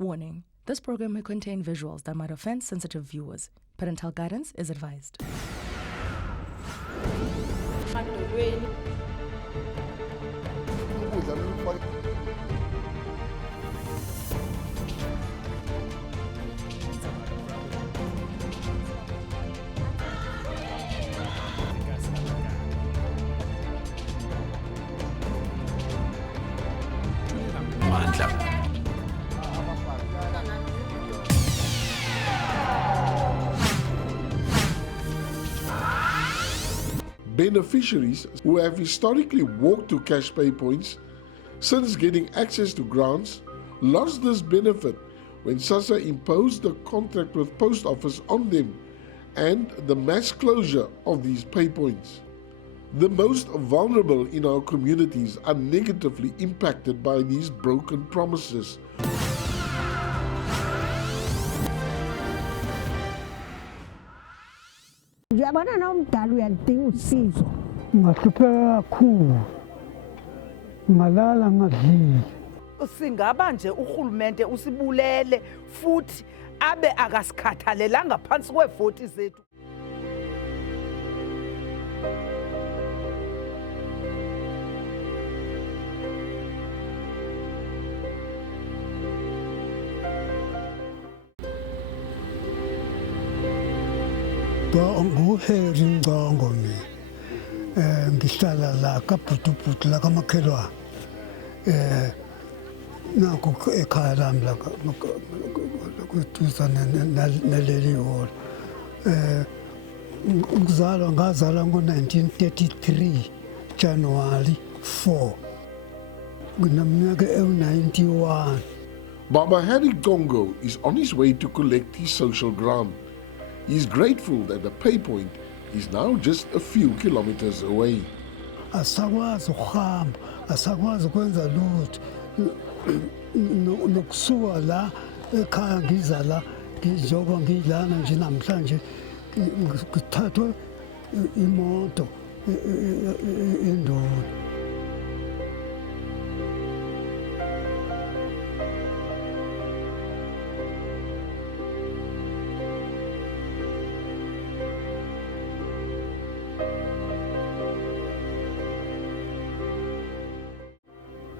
Warning: this program may contain visuals that might offend sensitive viewers. Parental guidance is advised. Beneficiaries who have historically walked to cash pay points, since getting access to grants, lost this benefit when SASSA imposed the contract with Post Office on them and the mass closure of these pay points. The most vulnerable in our communities are negatively impacted by these broken promises. Yabona nomdala uyadinga usizo. Ngahlupheka kakhulu. Ngalala ngadlile. Singaba nje urhulumente usibulele futhi abe akasikhathalelanga phansi kwevoti zethu. Nguheri Ngongo mi ngihlala la kabhutubhutu la kamakhelwane nakho ekhaya lami la kuduzane naleli hall ngazalwa ngo-1933 January 4 ngineminyaka ewu-91. Baba Harry Gongo is on his way to collect his social grant. He's grateful that the pay point is now just a few kilometers away. Asakwazi ukuhamba, asakwazi ukwenza lutho nokusuka la ekhaya ngiza la ngizoba ngilana nje namhlanje ngithathwe imoto endoni.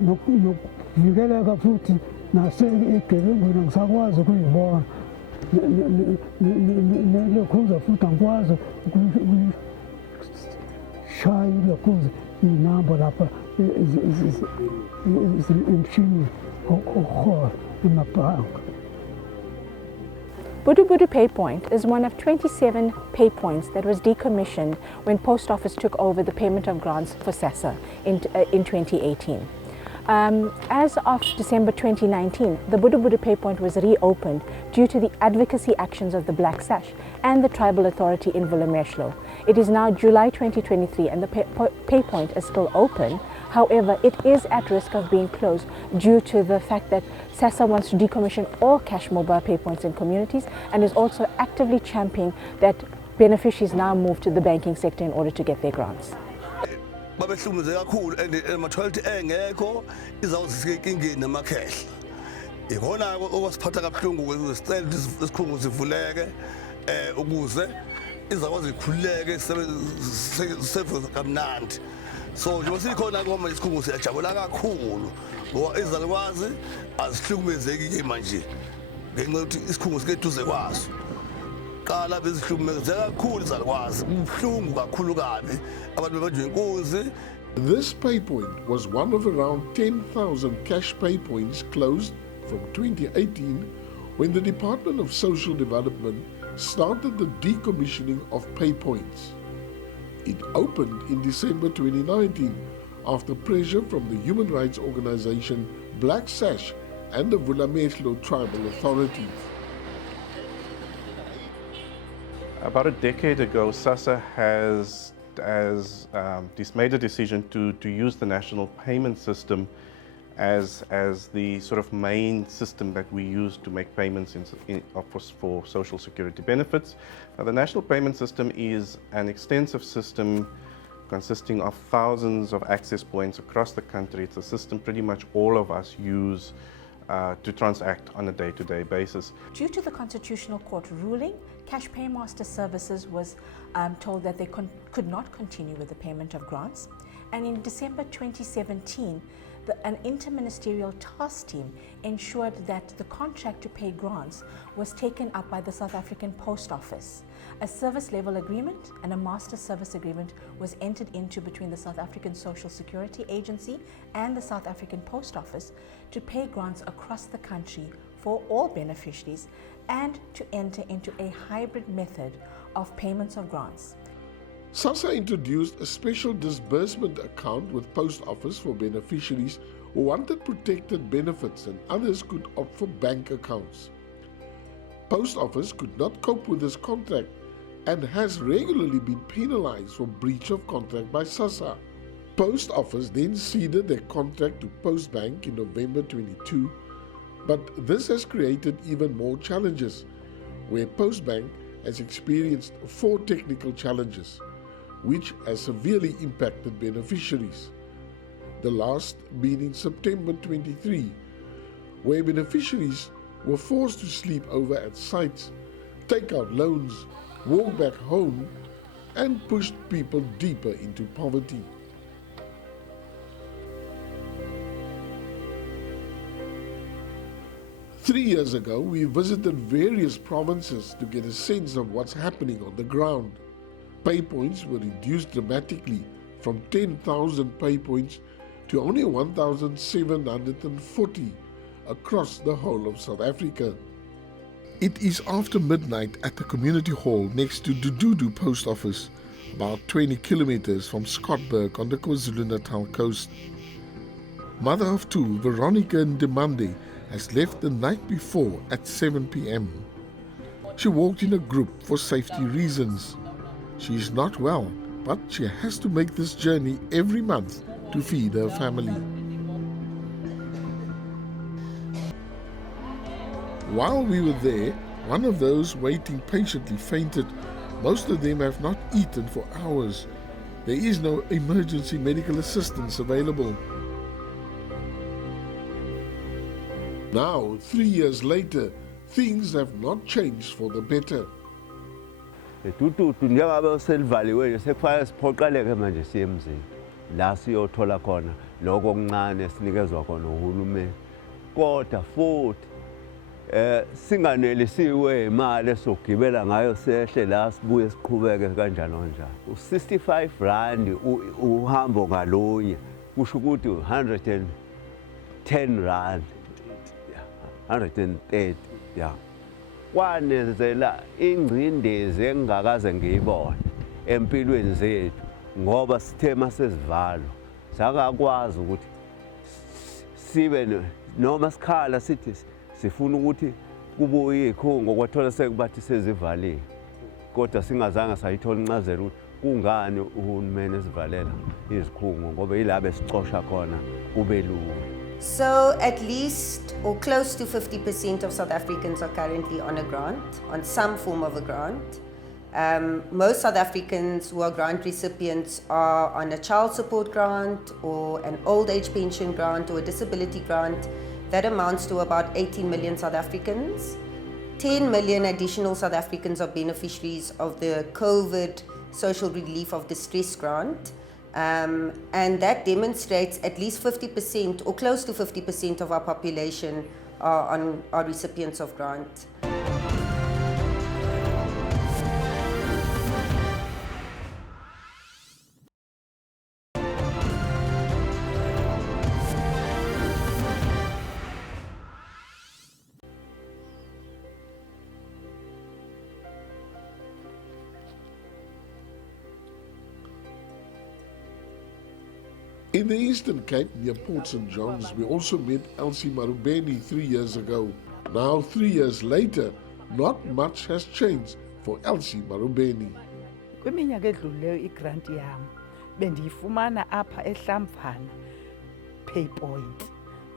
Nokuvikeleka futhi nasegebengwini ngisakwazi ukuyibona nelokhuza futhi angikwazi ukuyishaya ilokhuza inamba lapha emshinini okuhola emabhanka. Budubudu Pay Point is one of 27 pay points that was decommissioned when Post Office took over the payment of grants for SASSA in 2018. As of December 2019, the Budubudu Pay Point was reopened due to the advocacy actions of the Black Sash and the Tribal Authority in Vulemeshlo. It is now July 2023 and the pay point is still open. However, it is at risk of being closed due to the fact that SASSA wants to decommission all cash mobile pay points in communities and is also actively championing that beneficiaries now move to the banking sector in order to get their grants. Babehlukumeze kakhulu and ama-toilet engekho izawuzisika ingeni namakhehla ikona okwasiphatha kabuhlungu ukuze sicela ukuthi isikhungo sivuleke ukuze izakwazi ikhululeke sevuza kamnandi. So njengoba sikhona koma isikhungo siyajabula kakhulu ngoba izalukwazi azihlukumezeki manje ngenxa yokuthi isikhungo sikeduze kwaso. Qala bezihlukumezeka kakhulu izalukwazi kubuhlungu kakhulu kabi abantu bebanjwe inkunzi. This pay point was one of around 10,000 cash pay points closed from 2018 when the Department of Social Development started the decommissioning of pay points. It opened in December 2019 after pressure from the human rights organization Black Sash and the Vulemeshlo Tribal Authority. About a decade ago, SASSA has made a decision to use the national payment system as the sort of main system that we use to make payments for social security benefits. Now, the national payment system is an extensive system consisting of thousands of access points across the country. It's a system pretty much all of us use to transact on a day-to-day basis. Due to the Constitutional Court ruling, Cash Paymaster Services was told that they could not continue with the payment of grants. And in December 2017, an interministerial task team ensured that the contract to pay grants was taken up by the South African Post Office. A service level agreement and a master service agreement was entered into between the South African Social Security Agency and the South African Post Office to pay grants across the country for all beneficiaries and to enter into a hybrid method of payments of grants. SASSA introduced a special disbursement account with Post Office for beneficiaries who wanted protected benefits, and others could opt for bank accounts. Post Office could not cope with this contract and has regularly been penalized for breach of contract by SASSA. Post Office then ceded their contract to Postbank in November 22, but this has created even more challenges, where Postbank has experienced 4 technical challenges, which has severely impacted beneficiaries. The last being in September 23, where beneficiaries were forced to sleep over at sites, take out loans, walk back home, and pushed people deeper into poverty. Three years ago, we visited various provinces to get a sense of what's happening on the ground. Paypoints were reduced dramatically from 10,000 paypoints to only 1,740 across the whole of South Africa. It is after midnight at the community hall next to Dududu Post Office, about 20 kilometers from Scottburg on the KwaZulu-Natal coast. Mother of 2, Veronica Ndemande, has left the night before at 7 p.m. She walked in a group for safety reasons. She is not well, but she has to make this journey every month to feed her family. While we were there, one of those waiting patiently fainted. Most of them have not eaten for hours. There is no emergency medical assistance available. Now, 3 years later, things have not changed for the better. Tututu njengabe uselivaliwe sekufanele siphoqeleke manje siye emzini la siyothola khona lokho okuncane sinikezwa khona uhulumeni, kodwa futhi singanelisiwe imali esogibela ngayo sehle la sibuye siqhubeke kanjalo kanjalo. U65 rand uhambo ngalunye kusho ukuthi 110 rand, 130, yeah. Kwanezela ingcindezi engakaze ngiyibone empilweni zethu ngoba sithe masesivalwa sakakwazi ukuthi sibe noma sikhala sithi sifuna ukuthi kubuye ikhungo kwathola sekubathi sezivaliwe, kodwa singazange sayithola incazelo ukuthi kungani uhulumeni esivalela izikhungo ngoba yilabe sicosha khona kube lula. So at least or close to 50% of South Africans are currently on a grant, on some form of a grant. Most South Africans who are grant recipients are on a child support grant or an old age pension grant or a disability grant. That amounts to about 18 million South Africans. 10 million additional South Africans are beneficiaries of the COVID Social Relief of Distress grant. And that demonstrates at least 50% or close to 50% of our population are recipients of grant. In the Eastern Cape, near Port St. John's, we also met Elsie Marubeni 3 years ago. Now, 3 years later, not much has changed for Elsie Marubeni. Kwiminyaka edlulileyo igrant yam bendiyifumana apha eHlamvana paypoint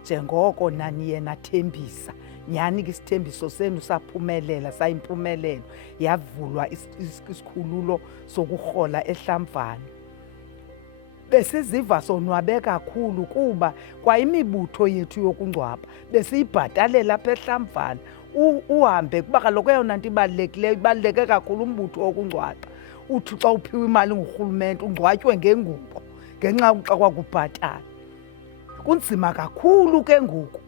njengoko naniye nathembisa. Nyani ke isithembiso senu saphumelela, sayimpumelelo, yavulwa isikhululo sokurhola eHlamvana. besiziva sonwabe kakhulu kuba kwayimibutho yethu yokungcwaba besiyibhatalela apha eHlamvana uhambe kuba kaloku eyona nto ibaluleke kakhulu umbutho wokungcwaba uthi xa uphiwa imali ngurhulumente ungcwatywe ngengubo ngenxa xa kwakubhatala kunzima kakhulu ke ngoku.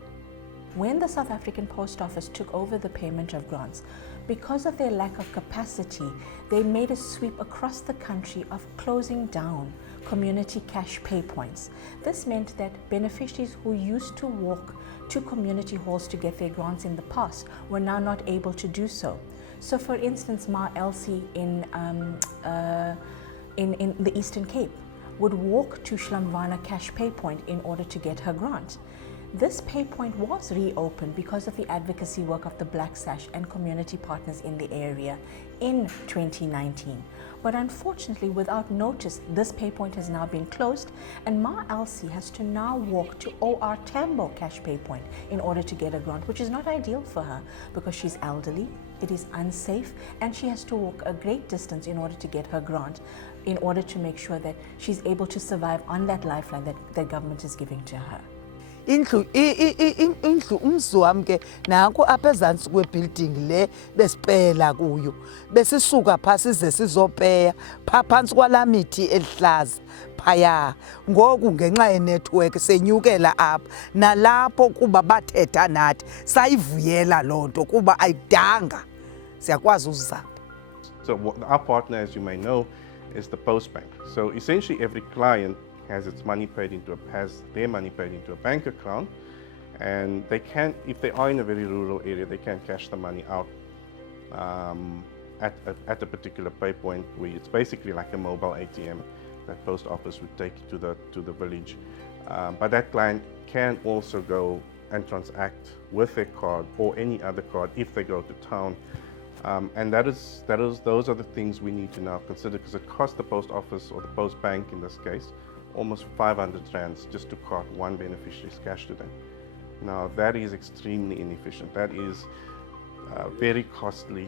When the South African Post Office took over the payment of grants, because of their lack of capacity, they made a sweep across the country of closing down community cash pay points. This meant that beneficiaries who used to walk to community halls to get their grants in the past were now not able to do so. So for instance, Ma Elsie in the Eastern Cape would walk to Shlamvana cash pay point in order to get her grant. This pay point was reopened because of the advocacy work of the Black Sash and community partners in the area in 2019. But unfortunately, without notice, this pay point has now been closed and Ma Elsie has to now walk to OR Tambo cash pay point in order to get a grant, which is not ideal for her because she's elderly, it is unsafe, and she has to walk a great distance in order to get her grant, in order to make sure that she's able to survive on that lifeline that the government is giving to her. Indlu umzi wami ke nanku apha ezantsi kwebuilding le besipela kuyo besisuka phaa size sizopeya phaa phantsi kwalaa mithi elihlaza phaya ngoku ngenxa yenethiwekhi senyukela apha nalapho kuba bathetha nathi sayivuyela loo nto kuba ayidanga siyakwazi uzizapha. So our partner, as you may know, is the Post Bank. So essentially every client has their money paid into a bank account, and they can, if they are in a very rural area, they can cash the money out at a particular pay point where it's basically like a mobile ATM that post office would take to the village. But that client can also go and transact with their card or any other card if they go to town. And those are the things we need to now consider, because it costs the post office or the post bank in this case almost 500 rands just to cart one beneficiary's cash to them. Now that is extremely inefficient. That is very costly.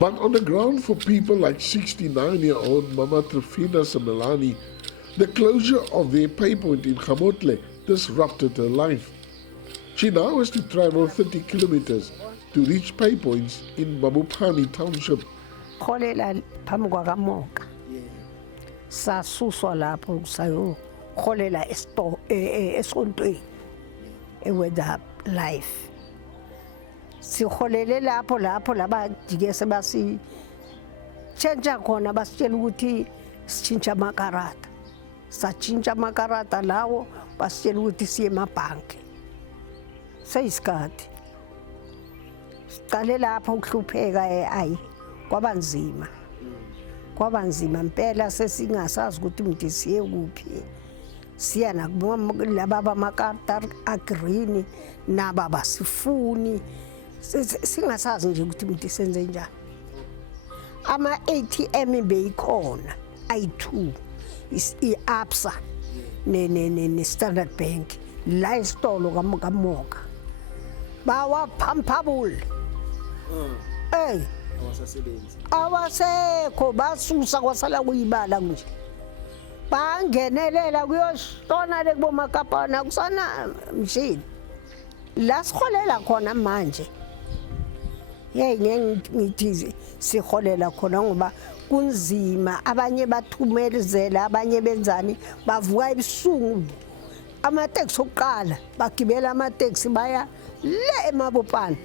But on the ground for people like 69-year-old Mama Trifina Samelani, the closure of their pay point in Gamotle disrupted her life. She now has to travel 30 kilometers to reach pay points in Mabopani Township. Sasuswa lapho sayokholela esontweni eweather life siholele lapho labajike sebasi tshentsha khona basitshela ukuthi sitshintsha amakarata satshintsha amakarata lawo basitshela ukuthi siye emabhanki seyisikhathi siqale lapho ukuhlupheka ayi kwaba nzima impela sesingasazi ukuthi umuntu siye kuphi siya nakulaba bamakarata agreen naba basifuni singasazi nje ukuthi umuntu senze njani. Ama ATM beyikhona i2 i-Absa ne Standard Bank la isitolo kamoka bawaphamphabule awasekho basusa kwasala kuyibala nje bangenelela kuyoshona le kubomakapana kusana mshini la sikholela khona manje ngithi sikholela khona ngoba kunzima abanye bathumelezela abanye benzani bavuka ebusungu amateksi oqala bagibela amateksi baya le emabopana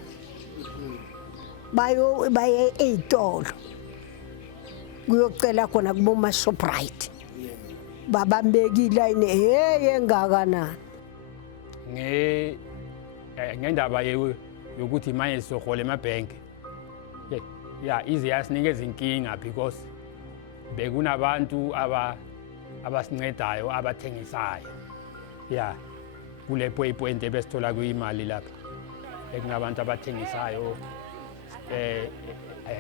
baye ey'tolo kuyocela khona kuboma Shoprite babambeka ilayini engakanani ngendaba yokuthi manje sizohola emabhenki ize yasinikeza inkinga because bekunabantu abasincedayo abathengisayo kule paypoint ebesithola kuyimali lapha bekunabantu abathengisayo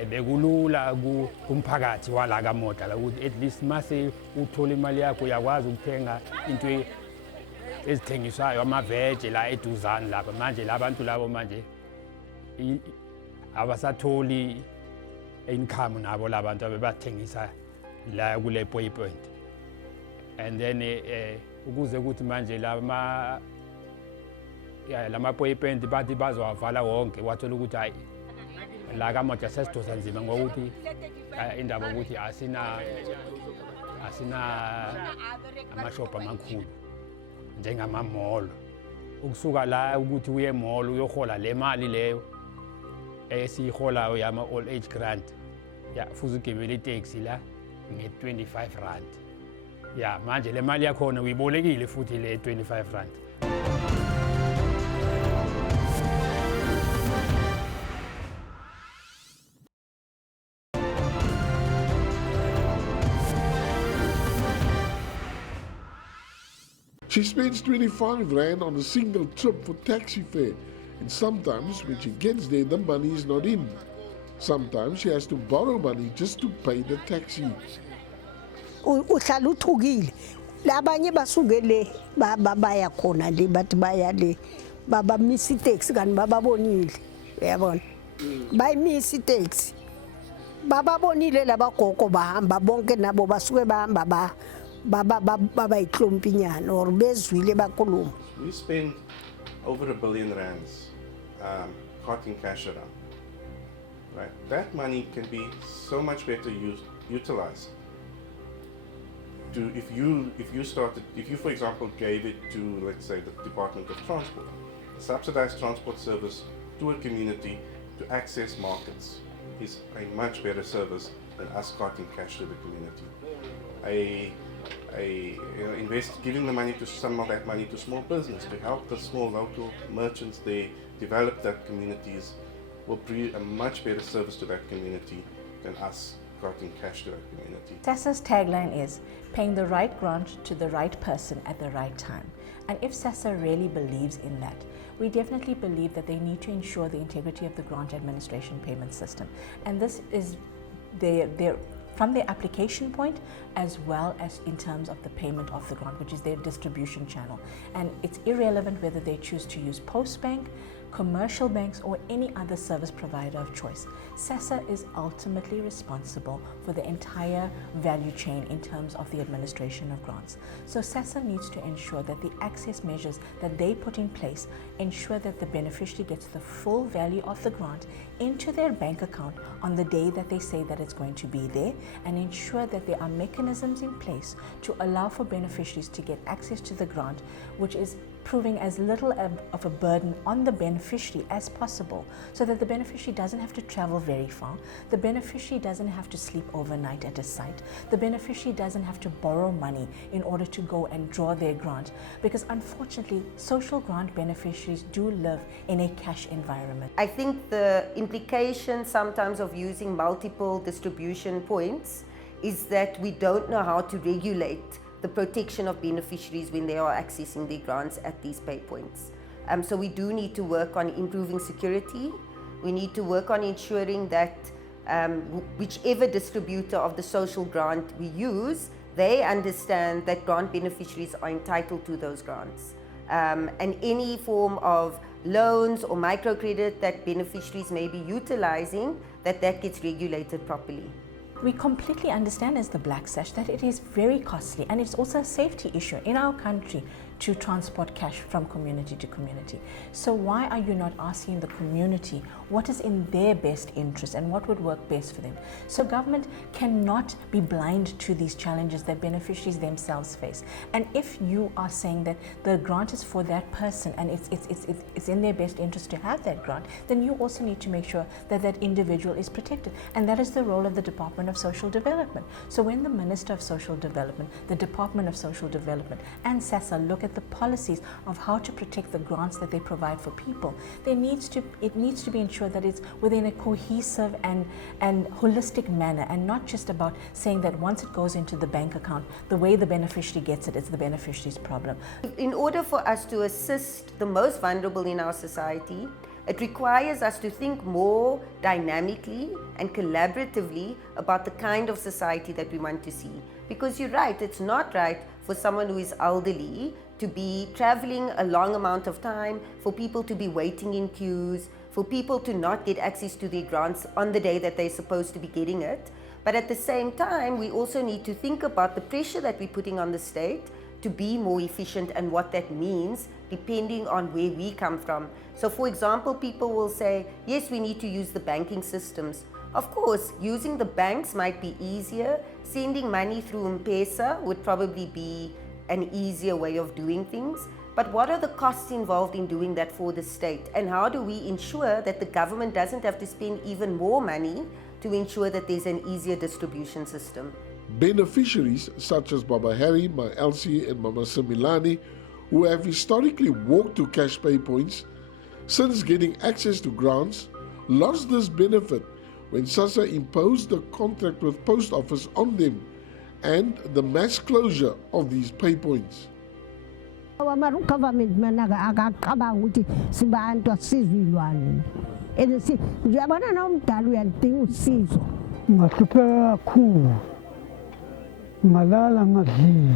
bekulula kumphakathi wala kaModa la ukuthi at least mase uthola imali yakho uyakwazi ukuthenga into ezithengiswayo amaveje la eduzane lapha manje labantu labo manje abasatholi income nabo labantu abebathengisa la kule paypoint. And then ukuze ukuthi manje lama paypoint bathi bazowavala wonke wathola ukuthi hayi la kamoja sesidosa nzima ngokuthi indaba ukuthi asina amashop amakhulu njengamamall. Ukusuka la ukuthi uye mall uyohola le mali leyo esiyiholayo yama old age grant ya futhi ugibele itaxi la nge-25 rand. Ya manje le mali yakhona uyibolekile futhi le 25 rand. She spends 25 rand on a single trip for taxi fare, and sometimes when she gets there, the money is not in. Sometimes she has to borrow money just to pay the taxi. Uhlala uthukile. Labanye basuke le baya khona le bathi baya le baba miss itaxi kanti bababonile. Uyabona? Bayimisa itaxi. Bababonile labagogo bahamba bonke nabo basuke bahamba baba iklompinyana or bezwile bakhuluma. We spend over R1 billion carting cash around. Right? That money can be so much better utilized. If you for example gave it to, let's say, the Department of Transport, a subsidized transport service to a community to access markets is a much better service than us carting cash to the community. Giving the money to some of that money to small business to help the small local merchants there develop that communities will bring a much better service to that community than us carting cash to that community. SASSA's tagline is paying the right grant to the right person at the right time. And if SASSA really believes in that, we definitely believe that they need to ensure the integrity of the grant administration payment system. And this is from their application point as well as in terms of the payment of the grant, which is their distribution channel. And it's irrelevant whether they choose to use Postbank, commercial banks, or any other service provider of choice. SASSA is ultimately responsible for the entire value chain in terms of the administration of grants. So SASSA needs to ensure that the access measures that they put in place ensure that the beneficiary gets the full value of the grant into their bank account on the day that they say that it's going to be there, and ensure that there are mechanisms in place to allow for beneficiaries to get access to the grant, which is proving as little of a burden on the beneficiary as possible, so that the beneficiary doesn't have to travel very far, the beneficiary doesn't have to sleep overnight at a site, the beneficiary doesn't have to borrow money in order to go and draw their grant, because unfortunately social grant beneficiaries do live in a cash environment. I think the implication sometimes of using multiple distribution points is that we don't know how to regulate the protection of beneficiaries when they are accessing their grants at these pay points. So we do need to work on improving security. We need to work on ensuring that whichever distributor of the social grant we use, they understand that grant beneficiaries are entitled to those grants. And any form of loans or microcredit that beneficiaries may be utilizing, that gets regulated properly. We completely understand as the Black Sash that it is very costly, and it's also a safety issue in our country to transport cash from community to community. So why are you not asking the community what is in their best interest and what would work best for them? So government cannot be blind to these challenges that beneficiaries themselves face. And if you are saying that the grant is for that person and it's in their best interest to have that grant, then you also need to make sure that that individual is protected. And that is the role of the Department of Social Development. So when the Minister of Social Development, the Department of Social Development and SASSA look at the policies of how to protect the grants that they provide for people, it needs to be ensured that it's within a cohesive and holistic manner, and not just about saying that once it goes into the bank account, the way the beneficiary gets it is the beneficiary's problem. In order for us to assist the most vulnerable in our society, it requires us to think more dynamically and collaboratively about the kind of society that we want to see. Because you're right, it's not right for someone who is elderly to be traveling a long amount of time, for people to be waiting in queues, for people to not get access to their grants on the day that they're supposed to be getting it. But at the same time, we also need to think about the pressure that we're putting on the state to be more efficient and what that means depending on where we come from. So for example, people will say, yes, we need to use the banking systems. Of course, using the banks might be easier. Sending money through M-Pesa would probably be an easier way of doing things. But what are the costs involved in doing that for the state? And how do we ensure that the government doesn't have to spend even more money to ensure that there's an easier distribution system? Beneficiaries such as Baba Harry, Ma Elsie and Mama Similani, who have historically walked to cash pay points, since getting access to grants, lost this benefit when SASSA imposed the contract with Post Office on them and the mass closure of these pay points. Government akacabanga ukuthi sibantu asizilwane and njeyabona nomdala uyalidinga usizo. Ngahlupheka kakhulu, ngalala ngadlile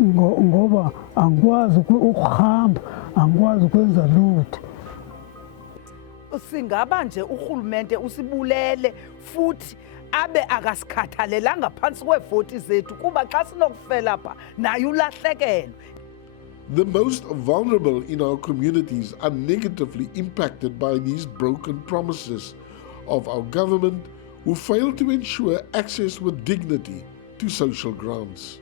ngoba angikwazi ukuhamba, angikwazi ukwenza lutho. Singaba nje urhulumente usibulele futhi abe akasikhathalelanga phansi kweevoti zethu kuba xa sinokufela pha naye ulahlekelwe. The most vulnerable in our communities are negatively impacted by these broken promises of our government, who fail to ensure access with dignity to social grants.